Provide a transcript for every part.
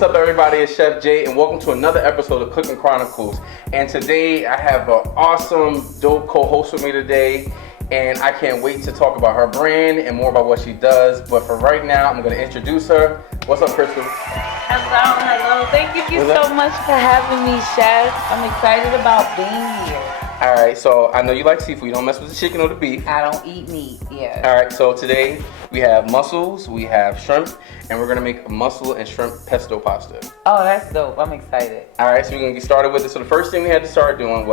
what's up everybody? It's Chef Jay and welcome to another episode of Cooking Chronicles. And today I have an awesome, dope co-host with me today. And I can't wait to talk about her brand and more about what she does. But for right now, I'm going to introduce her. What's up, Crystal? Hello. Thank you so much for having me, Chef. I'm excited about being here. All right, so I know you like seafood. You don't mess with the chicken or the beef. I don't eat meat, yeah. All right, so today we have mussels, we have shrimp, and we're going to make a mussel and shrimp pesto pasta. Oh, that's dope. I'm excited. All right, so we're going to get started with it. So the first thing we had to start doing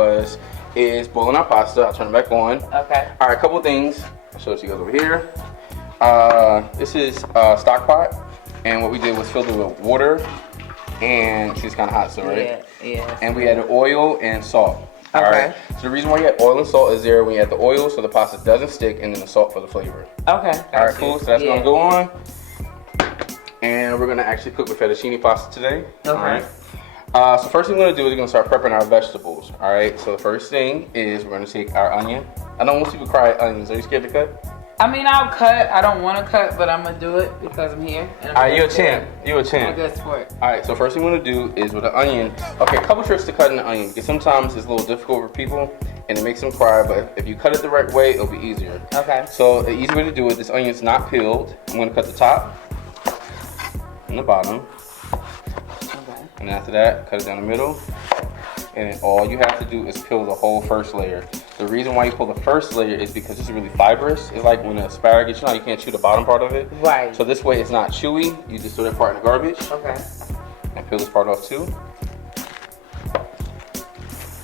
is boiling our pasta. I'll turn it back on. Okay. All right, a couple of things. I'll show it to you guys over here. This is a stock pot, and what we did was filled it with water, and she's kind of hot still, right? Yeah. And we added oil and salt. Okay. All right. So the reason why you add oil and salt is there when you add the oil so the pasta doesn't stick, and then the salt for the flavor. Okay. All right, cool. So that's gonna go on, and we're gonna actually cook with fettuccine pasta today. Okay. All right. So first thing we're gonna do is we're gonna start prepping our vegetables. All right. So the first thing is we're gonna take our onion. I know most people cry at onions. Are you scared to cut? I mean, I'll cut. I don't want to cut, but I'm gonna do it because I'm here. All right, you're a champ. You're a I'm a champ. good sport. All right. So first thing we're gonna do is with the onion. Okay, a couple tricks to cutting the onion because sometimes it's a little difficult for people and it makes them cry. But if you cut it the right way, it'll be easier. Okay. So the easy way to do it, this onion's not peeled. I'm gonna cut the top and the bottom. Okay. And after that, cut it down the middle. And then all you have to do is peel the whole first layer. The reason why you pull the first layer is because it's really fibrous. It's like when the asparagus, you can't chew the bottom part of it. Right. So this way it's not chewy. You just throw that part in the garbage. Okay. And peel this part off too.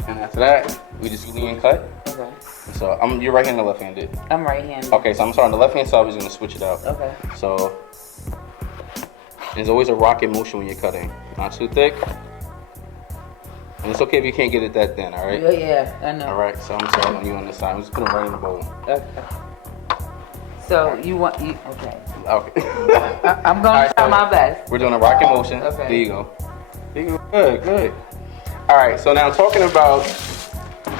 And after that, we just lean cut. Okay. So you're right-handed or left-handed? I'm right-handed. Okay, so I'm starting on the left-hand side. We're just gonna switch it out. Okay. So there's always a rocket motion when you're cutting. Not too thick. And it's okay if you can't get it that thin, all right? Yeah, I know. All right, so I'm starting on you on this side. I'm just putting it right in the bowl. Okay. So you okay. Okay. I'm going to try my best. We're doing a rocket motion. Okay. There you go. There you go. Good. All right, so now talking about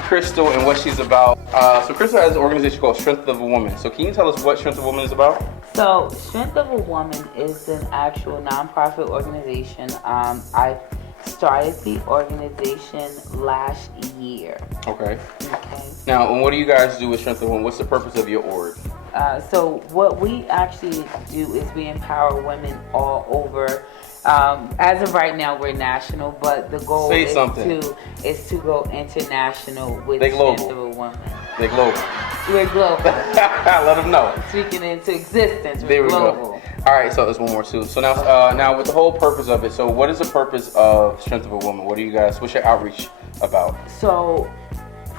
Crystal and what she's about. So Crystal has an organization called Strength of a Woman. So can you tell us what Strength of a Woman is about? So Strength of a Woman is an actual nonprofit organization. I started the organization last year. Okay. Okay. Now, and what do you guys do with Strength of a Woman? What's the purpose of your org? So what we actually do is we empower women all over. As of right now, we're national, but the goal is to go international with Strength of a Woman. They're global. We're global. Let them know. Speaking into existence, There we're we global. Go. All right, so there's one more too. So now with the whole purpose of it, so what is the purpose of Strength of a Woman? What's your outreach about? So,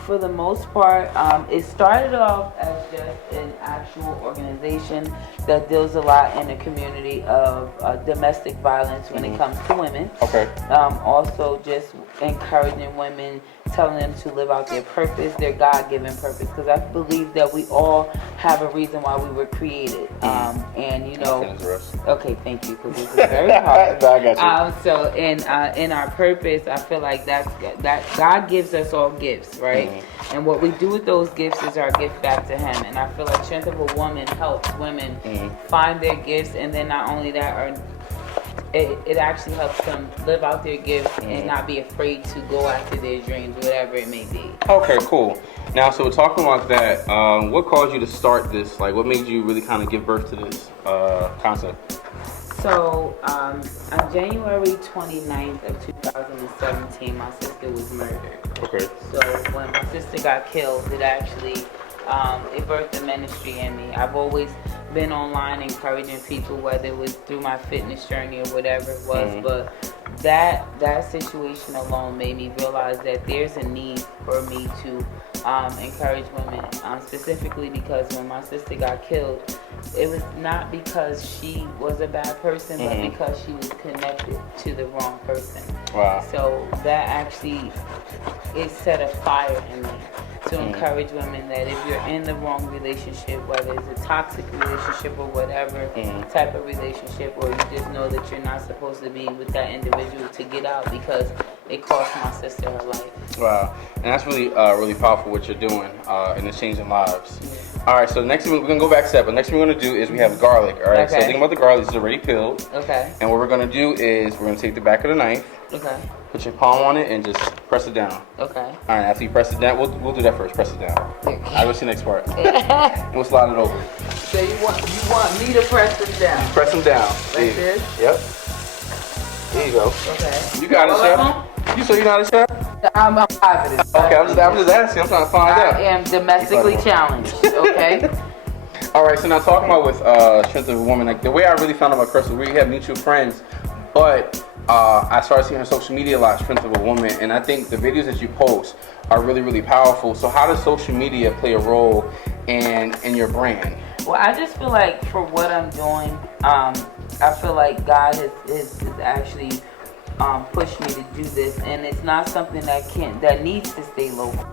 for the most part, it started off as just an actual organization that deals a lot in the community of domestic violence when it comes to women. Okay. Also, just encouraging women, telling them to live out their purpose, their God-given purpose, because I believe that we all have a reason why we were created. Okay, thank you, because this is very hard. I got you. So in our purpose, I feel like that God gives us all gifts, right? And what we do with those gifts is our gift back to Him. And I feel like Strength of a Woman helps women find their gifts, and then not only that, it actually helps them live out their gifts and not be afraid to go after their dreams, whatever it may be. Okay, cool. Now, so we're talking about that. What caused you to start this? Like, what made you really kind of give birth to this concept? So, on January 29th of 2017, my sister was murdered. Okay. So, when my sister got killed, it actually it birthed a ministry in me. I've always been online encouraging people, whether it was through my fitness journey or whatever it was, but that situation alone made me realize that there's a need for me to encourage women, specifically because when my sister got killed, it was not because she was a bad person, but because she was connected to the wrong person. Wow. So that actually, it set a fire in me to encourage women that if you're in the wrong relationship, whether it's a toxic relationship or whatever type of relationship, or you just know that you're not supposed to be with that individual, to get out, because it cost my sister her life. Wow. And that's really really powerful what you're doing, and it's changing lives. All right, so the next thing we're gonna go back a step. But next thing we're gonna do is we have garlic. All right, so Okay. think about the garlic. This is already peeled. Okay. And what we're gonna do is we're gonna take the back of the knife, Okay. put your palm on it, and just press it down. Okay. All right, after you press it down, we'll do that first. Press it down. I'll go to the next part. And we'll slide it over. So you want me to press this down? Press them down. Like this? Yep. There you go. Okay. You got it, All chef. of You sure you're not a chef? I'm positive. Okay, I'm just asking. I'm trying to find out. I am domestically challenged. Okay. All right, so now talking about with Strength of a Woman, like the way I really found out about Crystal, we have mutual friends, but I started seeing her social media a lot, Strength of a Woman, and I think the videos that you post are really, really powerful. So how does social media play a role in your brand? Well, I just feel like for what I'm doing, I feel like God has actually pushed me to do this, and it's not something that needs to stay local.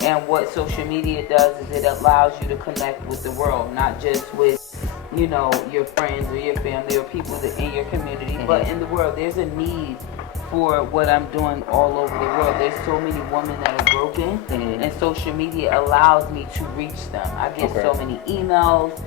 And what social media does is it allows you to connect with the world, not just with, you know, your friends or your family or people that in your community, but in the world. There's a need for what I'm doing all over the world. There's so many women that are broken, and social media allows me to reach them. I get so many emails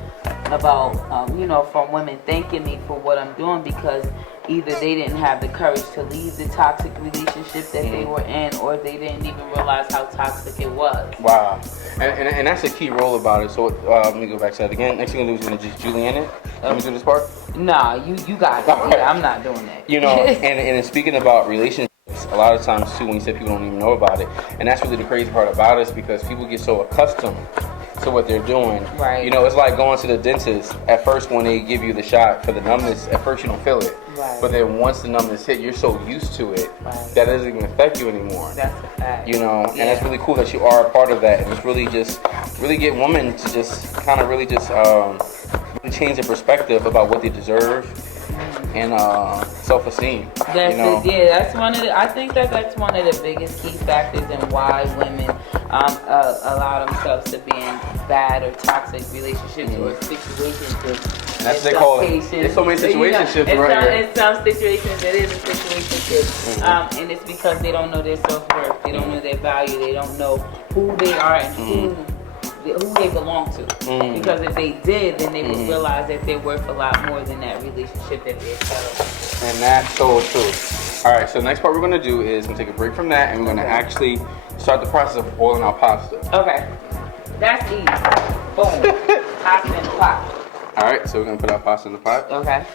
about, you know, from women thanking me for what I'm doing because either they didn't have the courage to leave the toxic relationship that they were in, or they didn't even realize how toxic it was. Wow. And that's a key role about it. So let me go back to that again. Next thing I'm going to do is going to just julienne it. Let me do this part. Nah, you got it. Okay. Yeah, I'm not doing that. You know, and speaking about relationships, a lot of times too, when you say people don't even know about it, and that's really the crazy part about it, is because people get so accustomed to what they're doing. Right. You know, it's like going to the dentist. At first, when they give you the shot for the numbness, at first you don't feel it. Right. But then once the numbness hit, you're so used to it Right. that it doesn't even affect you anymore. That's a fact. You know, and it's really cool that you are a part of that, and it's really get women to just kind of really change their perspective about what they deserve and self-esteem. That's you know? it. Yeah, that's one of the. I think that's one of the biggest key factors in why women allow themselves to be in bad or toxic relationships or situationships. And that's what they call it. There's so many situationships right here. In some situations, it is a situationship, and it's because they don't know their self-worth, they don't know their value, they don't know who they are and who they belong to. Because if they did, then they would realize that they're worth a lot more than that relationship that they're settled. And that's so true. All right, so the next part we're gonna do is we're gonna take a break from that, and we're gonna actually start the process of boiling our pasta. Okay, that's easy. Boom, pasta in the pot. All right, so we're gonna put our pasta in the pot. Okay.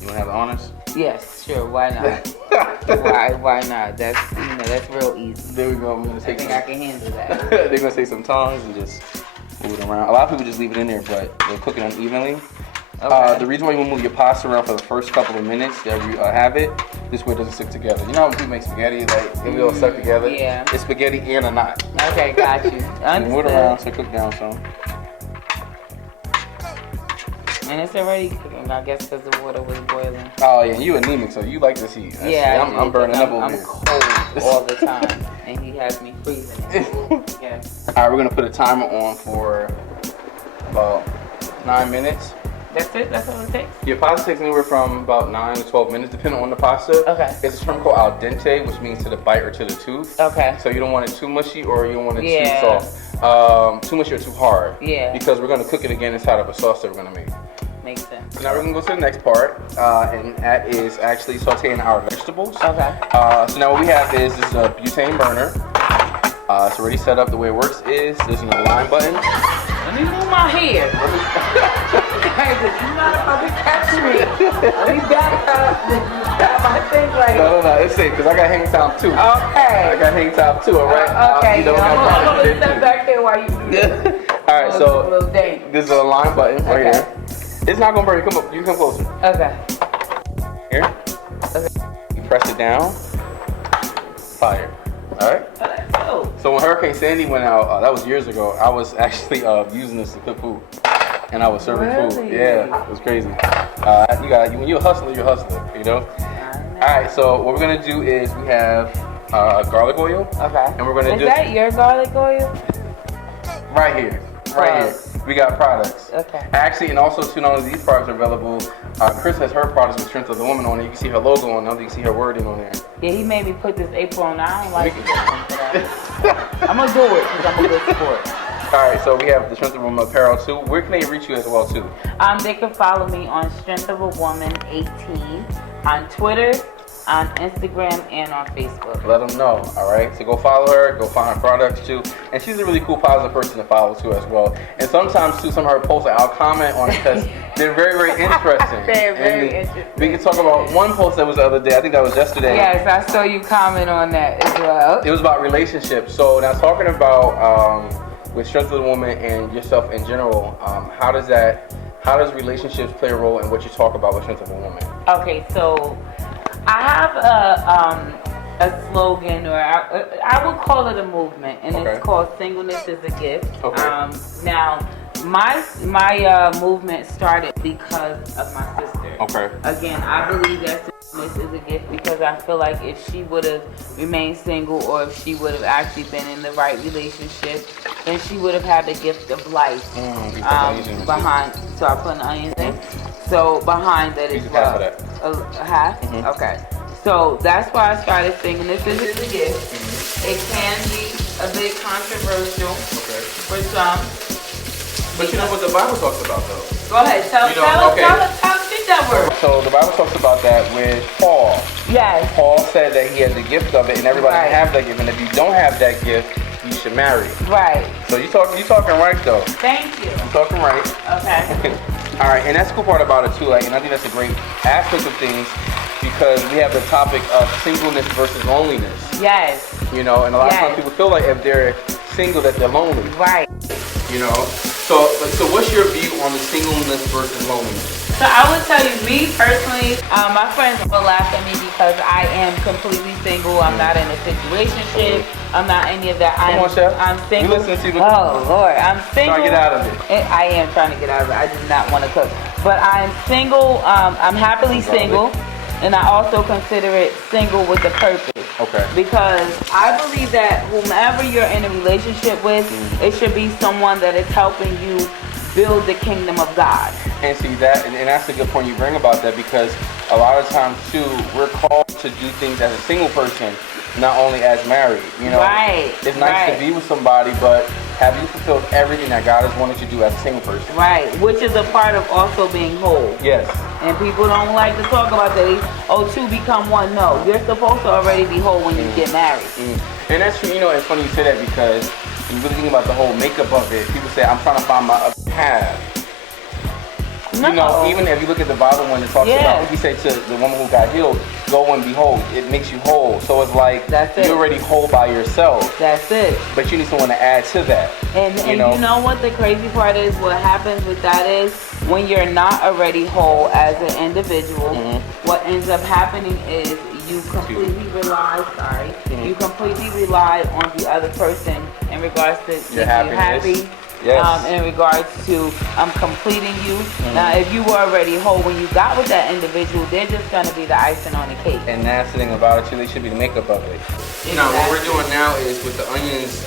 You wanna have the honors? Yes, sure. Why not? Why not? That's real easy. There we go. I'm gonna I take. think I can handle that. They're gonna take some tongs and just move it around. A lot of people just leave it in there, but they'll cook it unevenly. Okay. The reason why you want to move your pasta around for the first couple of minutes that you have it, this way it doesn't stick together. You know how when people make spaghetti, like they all stuck together? Yeah. It's spaghetti and a knot. Okay, got you. You move it around so it cook down some. And it's already cooking, I guess, because the water was boiling. Oh yeah, you anemic, so you like this heat. Yeah, I'm burning up over I'm here. cold all the time, and he has me freezing. Yeah. All right, we're gonna put a timer on for about 9 minutes. That's it. That's all it takes. Your pasta takes anywhere from about 9 to 12 minutes, depending on the pasta. Okay. It's a term called al dente, which means to the bite or to the tooth. Okay. So you don't want it too mushy or you don't want it Yeah. too soft. Too mushy or too hard. Yeah. Because we're gonna cook it again inside of a sauce that we're gonna make. Makes sense. So now we're gonna go to the next part, and that is actually sauteing our vegetables. Okay. So now what we have is this is a butane burner. It's already set up. The way it works is there's an align button. Let me move my hair. Hey, 'cause you're not about to catch me. Let me back up my thing like. No, it's safe because I got hang time too. I Okay. got hang time too. All right. Okay. You know, I'm gonna step back there while you do this. All right. It's a So little dangerous. this is a align button right Okay. here. It's not gonna burn. Come up. You come closer. Okay. Here. Okay. You press it down. Fire. All right. Oh. So when Hurricane Sandy went out, that was years ago. I was actually using this to cook food, and I was serving food. Really? Yeah, it was crazy. When you're a hustler, you're a hustler. You know. All right. So what we're gonna do is we have garlic oil. Okay. And we're gonna Is that your garlic oil? right here. Right here. We got products. Okay. Actually, and also too, not only these products are available. Chris has her products with Strength of the Woman on it. You can see her logo on them. You can see her wording on there. Yeah, he made me put this apron on. I don't like it. I'm gonna do it because I'm a good sport. All right, so we have the Strength of a Woman apparel too. Where can they reach you as well too? They can follow me on Strength of a Woman 18 on Twitter, on Instagram, and on Facebook. Let them know, all right? So go follow her, go find her products too. And she's a really cool, positive person to follow too as well. And sometimes too, some of her posts, I'll comment on it because they're very, very interesting. They're very interesting. We can talk about one post that was the other day. I think that was yesterday. Yes, I saw you comment on that as well. It was about relationships. So now talking about with Strength of the Woman and yourself in general, how does relationships play a role in what you talk about with Strength of a Woman? Okay, so I have a slogan, or I would call it a movement, and it's called "Singleness is a Gift." Okay. Now, my movement started because of my sister. Okay. Again, I believe that singleness is a gift because I feel like if she would have remained single, or if she would have actually been in the right relationship, then she would have had the gift of life behind. So I put an onions in. So behind that is love. Half? Mm-hmm. Okay. So that's why I started singing This Is a Gift. Mm-hmm. It can be a bit controversial for some. But you know what the Bible talks about though? Go ahead, tell us that word. So the Bible talks about that with Paul. Yes. Paul said that he had the gift of it and everybody has that gift, and if you don't have that gift, you should marry. Right. So you talking right though. Thank you. You're talking right. Okay. All right, and that's the cool part about it too, like, and I think that's a great aspect of things because we have the topic of singleness versus loneliness. Yes. You know, and a lot of times people feel like if they're single that they're lonely. Right. You know, so what's your view on the singleness versus loneliness? So I would tell you, me personally, my friends will laugh at me because I am completely single. I'm not in a situationship. I'm not any of that. I'm single. We listen to you. Oh Lord, I'm single. Trying to get out of it. I am trying to get out of it. I do not want to cook, but I'm single. I'm happily single, and I also consider it single with a purpose. Okay. Because I believe that whomever you're in a relationship with, it should be someone that is helping you build the kingdom of God. And see that, and that's a good point you bring about that because a lot of times too, we're called to do things as a single person, not only as married. You know, it's nice to be with somebody, but have you fulfilled everything that God has wanted you to do as a single person? Right, which is a part of also being whole. Yes. And people don't like to talk about that. Two become one. No, you're supposed to already be whole when you get married. And that's true. You know, it's funny you say that because when you really think about the whole makeup of it, people say, I'm trying to find my other half. No. You know, even if you look at the Bible when it talks about, he said to the woman who got healed, go and be whole. It makes you whole. So it's like you're already whole by yourself. That's it. But you need someone to add to that. And you know what the crazy part is? What happens with that is when you're not already whole as an individual, what ends up happening is you completely rely, you completely rely on the other person in regards to making you happy. Yes. In regards to completing you. Now, if you were already whole when you got with that individual, they're just going to be the icing on the cake. And that's the thing about it too, they should be the makeup of it. Exactly. Now, what we're doing now is with the onions,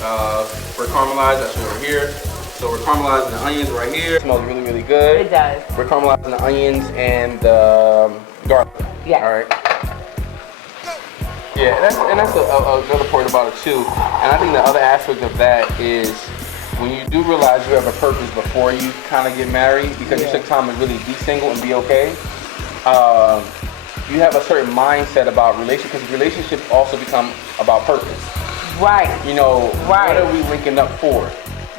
we're caramelized, that's right here. So we're caramelizing the onions right here. It smells really, really good. It does. We're caramelizing the onions and the garlic. Yeah. All right. Yeah, that's another part about it too. And I think the other aspect of that is when you do realize you have a purpose before you kind of get married, because you took time to really be single and be okay, you have a certain mindset about relationships, because relationships also become about purpose. Right. You know, what are we linking up for?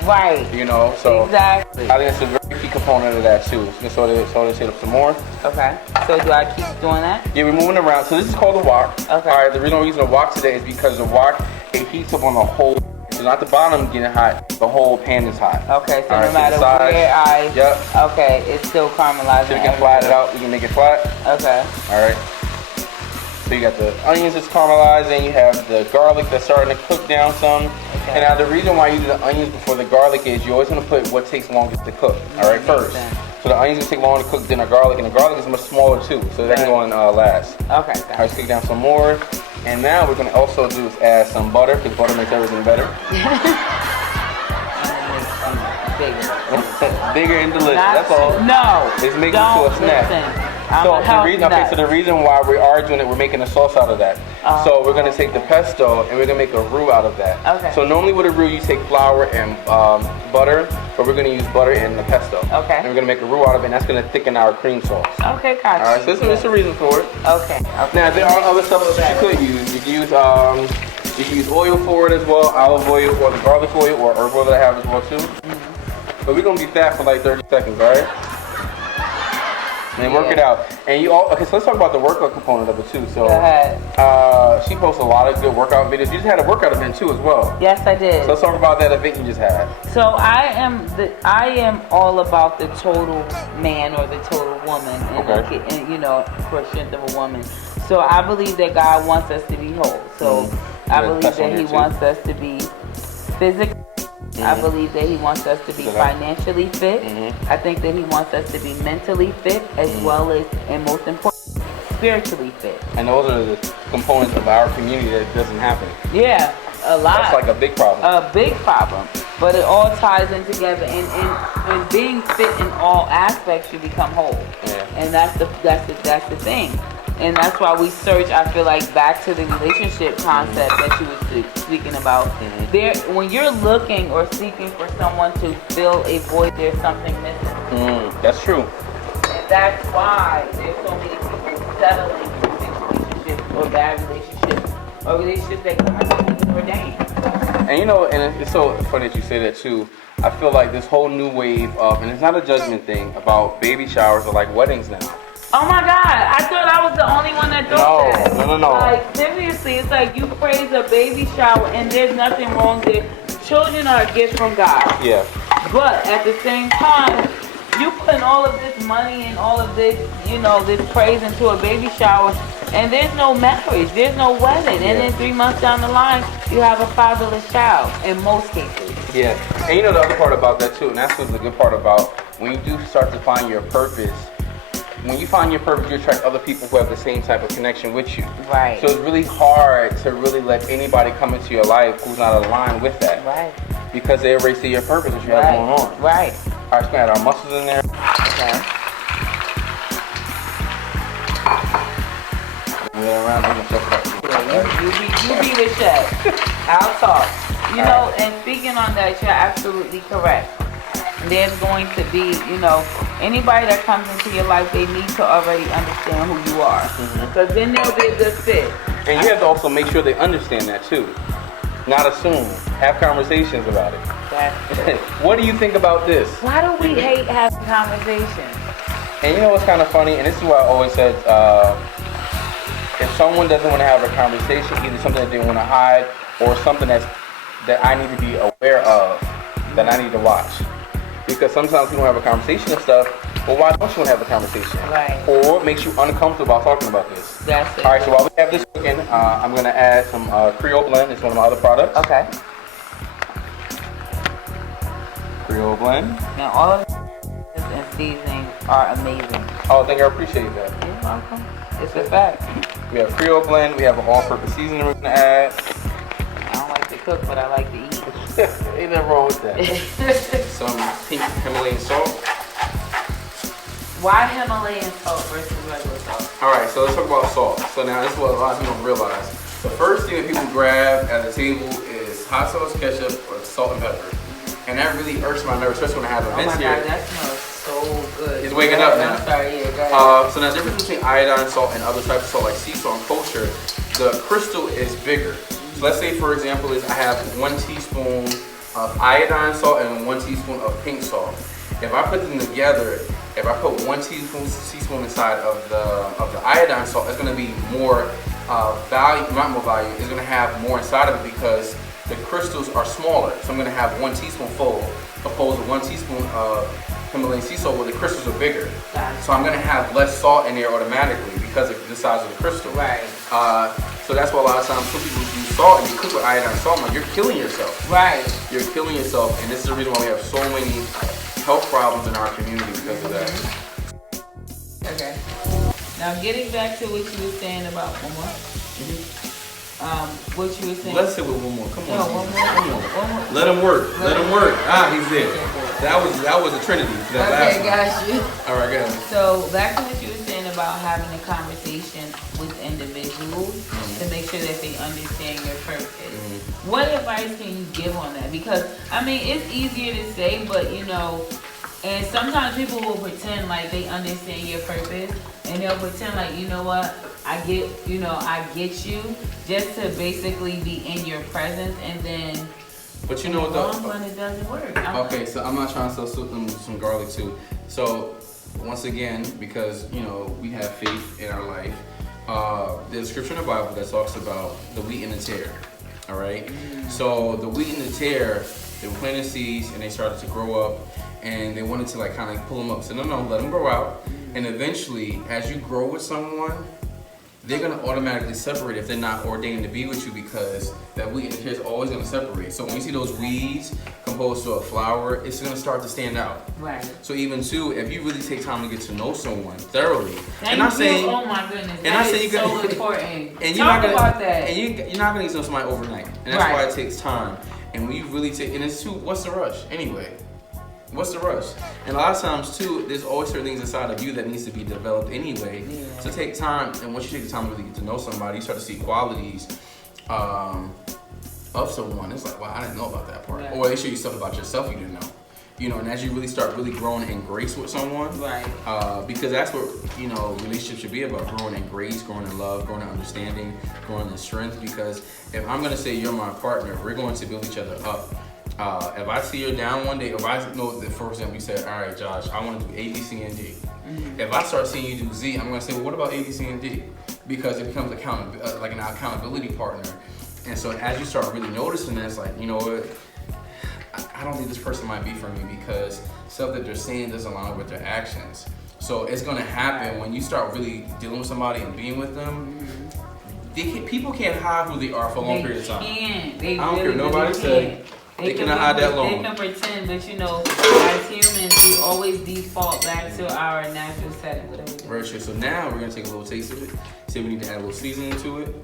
Right. You know, so exactly. I think it's a very key component of that too. So let's hit up some more. Okay. So do I keep doing that? Yeah, we're moving around. So this is called the wok. Okay. All right. The reason we're using the wok today is because the wok, it heats up on the whole. So not the bottom getting hot, the whole pan is hot. Okay, so no matter where I... Yep. Okay, it's still caramelizing. So we can flat it out, we can make it flat. Okay. Alright. So you got the onions that's caramelized, and you have the garlic that's starting to cook down some. Okay. And now the reason why you do the onions before the garlic is you always want to put what takes longest to cook. Alright, first. So the onions will take longer to cook than the garlic, and the garlic is much smaller too, so that can go on last. Okay. Alright, let's cook down some more. And now we're going to also do is add some butter, because butter makes everything better. Bigger. Bigger and delicious, that's all. No. It's making it to a snack. Listen. So the reason why we are doing it, we're making a sauce out of that. So we're gonna take the pesto and we're gonna make a roux out of that. Okay. So normally with a roux you take flour and butter, but we're gonna use butter and the pesto. Okay. And we're gonna make a roux out of it, and that's gonna thicken our cream sauce. Okay, gotcha. All right. So there's a reason for it. Okay. Now there are other stuff that you could use. You can use oil for it as well, olive oil or the garlic oil or herb oil that I have as well too. But we're gonna beat that for like 30 seconds, all right? And then work it out. And okay, so let's talk about the workout component of it too. So go ahead. She posts a lot of good workout videos. You just had a workout event too as well. Yes, I did. So let's talk about that event you just had. So I am all about the total man or the total woman, and you know, for strength of a woman. So I believe that God wants us to be whole. So I believe that He wants us to be physically. I believe that He wants us to be financially fit. I think that He wants us to be mentally fit as well as, and most important, spiritually fit. And those are the components of our community that doesn't happen. Yeah, a lot. That's like a big problem. A big problem. But it all ties in together. And being fit in all aspects, you become whole. Yeah. And that's the thing. And that's why we search, I feel like, back to the relationship concept that you were speaking about. There, when you're looking or seeking for someone to fill a void, there's something missing. That's true. And that's why there's so many people settling in relationships or bad relationships or relationships that God didn't ordain. And you know, and it's so funny that you say that too. I feel like this whole new wave of, and it's not a judgment thing, about baby showers are like weddings now. Oh my God, I thought I was the only one that thought that. No. Like, seriously, it's like you praise a baby shower and there's nothing wrong there. Children are a gift from God. Yeah. But at the same time, you putting all of this money and all of this, you know, this praise into a baby shower, and there's no marriage, there's no wedding. And then 3 months down the line, you have a fatherless child, in most cases. Yeah. And you know the other part about that too, and that's what's the good part about when you do start to find your purpose. When you find your purpose, you attract other people who have the same type of connection with you. Right. So it's really hard to really let anybody come into your life who's not aligned with that. Right. Because they already see your purpose, what you have going on. Right. All right, so we add our muscles in there. Okay. Move that around, we're gonna chef it up. Yeah, you be the chef. I'll talk. You know, and speaking on that, you're absolutely correct. There's going to be, you know, anybody that comes into your life, they need to already understand who you are. Because then they'll be a good fit. And you have to also make sure they understand that too. Not assume. Have conversations about it. What do you think about this? Why do we hate having conversations? And you know what's kind of funny? And this is why I always said, if someone doesn't want to have a conversation, either something that they want to hide or something that I need to be aware of, that I need to watch. Because sometimes we don't have a conversation and stuff. Well, why don't you want to have a conversation? Right. Or it makes you uncomfortable about talking about this. That's it. All right, so while we have this cooking, I'm going to add some Creole Blend. It's one of my other products. Okay. Creole Blend. Now, all of this and seasonings are amazing. Oh, thank you. I appreciate that. You're welcome. It's a fact. We have Creole Blend. We have an all-purpose seasoning we're going to add. I don't like to cook, but I like to eat. Ain't nothing wrong with that. Some pink Himalayan salt. Why Himalayan salt versus regular salt? Alright, so let's talk about salt. So now this is what a lot of people don't realize. The first thing that people grab at the table is hot sauce, ketchup, or salt and pepper. And that really irks my nerves, especially when I have events here. Oh my God, that smells so good. He's waking up now. I'm sorry, yeah, go ahead. So now the difference between iodine salt and other types of salt like sea salt and kosher, the crystal is bigger. So let's say, for example, I have 1 teaspoon of iodine salt and 1 teaspoon of pink salt. If I put them together, if I put 1 teaspoon inside of the iodine salt, it's going to be more value, not more value. It's going to have more inside of it because the crystals are smaller. So I'm going to have 1 teaspoonful opposed to 1 teaspoon of Himalayan sea salt where the crystals are bigger. So I'm going to have less salt in there automatically because of the size of the crystal. Right. So that's why a lot of times some people use salt and you cook with iodine salt. Like, you're killing yourself. Right. You're killing yourself, and this is the reason why we have so many health problems in our community because of that. Okay. Now getting back to what you were saying about one more. What you were saying. Let's say with one more. Come on. No, one more. Let him work. Let him work. Ah, he's there. That was a trinity. Okay, got you. All right, go ahead. So back to what you were saying about having a conversation with individuals to make sure that they understand your purpose. What advice can you give on that? Because, I mean, it's easier to say, but, you know, and sometimes people will pretend like they understand your purpose, and they'll pretend like, you know what, I get you, just to basically be in your presence, and then but you know what though? When it doesn't work. Okay, so I'm not trying to sell them some garlic too. So once again, because you know we have faith in our life, there's a scripture in the Bible that talks about the wheat and the tare. All right. So the wheat and the tare, they were planting seeds and they started to grow up, and they wanted to like kind of pull them up. So no, let them grow out, and eventually, as you grow with someone, they're gonna automatically separate if they're not ordained to be with you, because that wheat and the tare is always gonna separate. So when you see those weeds composed to a flower, it's gonna start to stand out. Right. So even too, if you really take time to get to know someone thoroughly, oh my goodness, that is so important. And Talk about that. And you're not gonna get to know somebody overnight, and that's why it takes time. And when you really take, and it's too, what's the rush anyway? What's the rush? And a lot of times too, there's always certain things inside of you that needs to be developed anyway. Yeah. So take time, and once you take the time to really get to know somebody, you start to see qualities of someone. It's like, wow, I didn't know about that part. Right. Or they show you stuff about yourself you didn't know. You know, and as you really start really growing in grace with someone, right? Because that's what, you know, relationships should be about: growing in grace, growing in love, growing in understanding, growing in strength. Because if I'm gonna say you're my partner, we're going to build each other up. If I see you're down one day, if I know that, for example, you said, all right, Josh, I want to do A, B, C, and D. If I start seeing you do Z, I'm going to say, well, what about A, B, C, and D? Because it becomes like an accountability partner. And so as you start really noticing that, it's like, you know what, I don't think this person might be for me, because stuff that they're saying doesn't line up with their actions. So it's going to happen when you start really dealing with somebody and being with them. People can't hide who they are for a long period of time. I don't care what nobody says. They cannot hide that long. They can pretend, but you know, as humans, we always default back to our natural setting. Very true. So now we're gonna take a little taste of it. See if we need to add a little seasoning to it.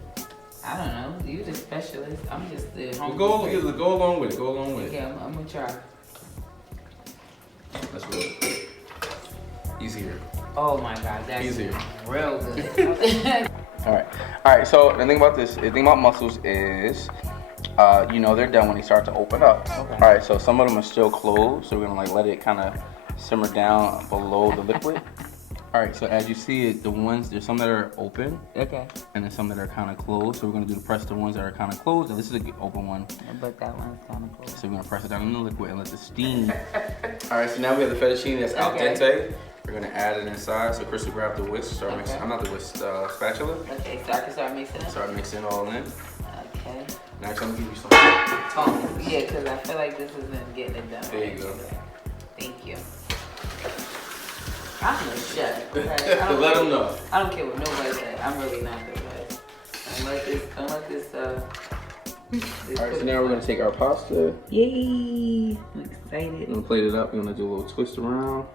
I don't know. You're the specialist. I'm just the home. Go along with it. Go along with it. Okay, I'm gonna try. That's good. Easier. Oh my God, that's easier. Real good. All right. So the thing about mussels is, you know, they're done when they start to open up. Okay. All right, so some of them are still closed, so we're gonna like let it kind of simmer down below the liquid. All right, so as you see it, there's some that are open. Okay. And there's some that are kind of closed. So we're gonna press the ones that are kind of closed, and this is an open one. But that one's kind of closed. So we're gonna press it down in the liquid and let the steam. All right, so now we have the fettuccine that's al dente. We're gonna add it inside. So Crystal, grab the whisk, start mixing. I'm not the whisk, spatula. Okay, so I can start mixing it. Start mixing all in. Okay. Now I'm gonna give you some. Oh, yeah, because I feel like this isn't getting it done. There you go. Thank you. I'm a chef. Okay? Let them know. I don't care what nobody says. I'm really not the best. Don't let this all right, so now we're gonna take our pasta. Yay! I'm excited. We're gonna plate it up. We're gonna do a little twist around.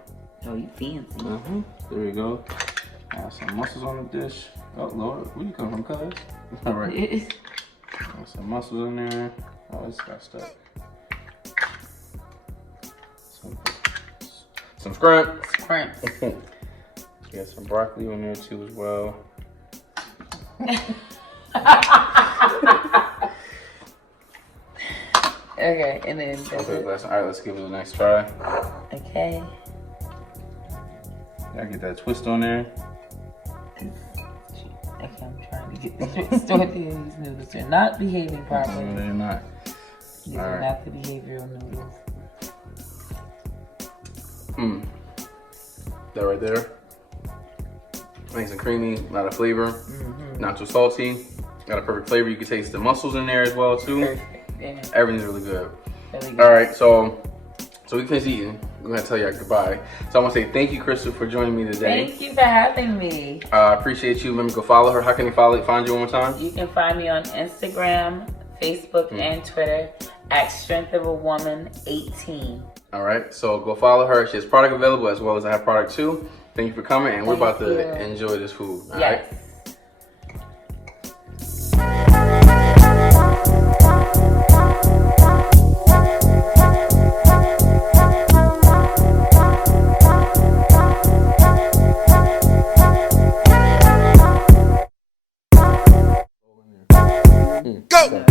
Oh, you fancy. There you go. Add some mussels on the dish. Oh Lord, where you come from, cuz? All right. Some mussels in there. Oh, it's got stuck. Some scrimp. We got some broccoli on there too as well. Okay, and then all right, let's give it a nice try. Okay. Gotta get that twist on there. Okay, I'm trying to get these noodles. They're not behaving properly. No, they're not. These are not the behavioral noodles. That right there. Nice and creamy, a lot of flavor. Not too salty. Got a perfect flavor. You can taste the mussels in there as well too. Perfect. Yeah. Everything's really good. Really good. All right, so we finish eating. I'm gonna tell you goodbye. So I want to say thank you, Crystal, for joining me today. Thank you for having me. Appreciate you. Let me go follow her. How can they find you one more time? You can find me on Instagram, Facebook, and Twitter at Strength of a Woman 18. All right, so go follow her. She has product available as well as I have product too. Thank you for coming, and we're about to enjoy this food. All right? Go!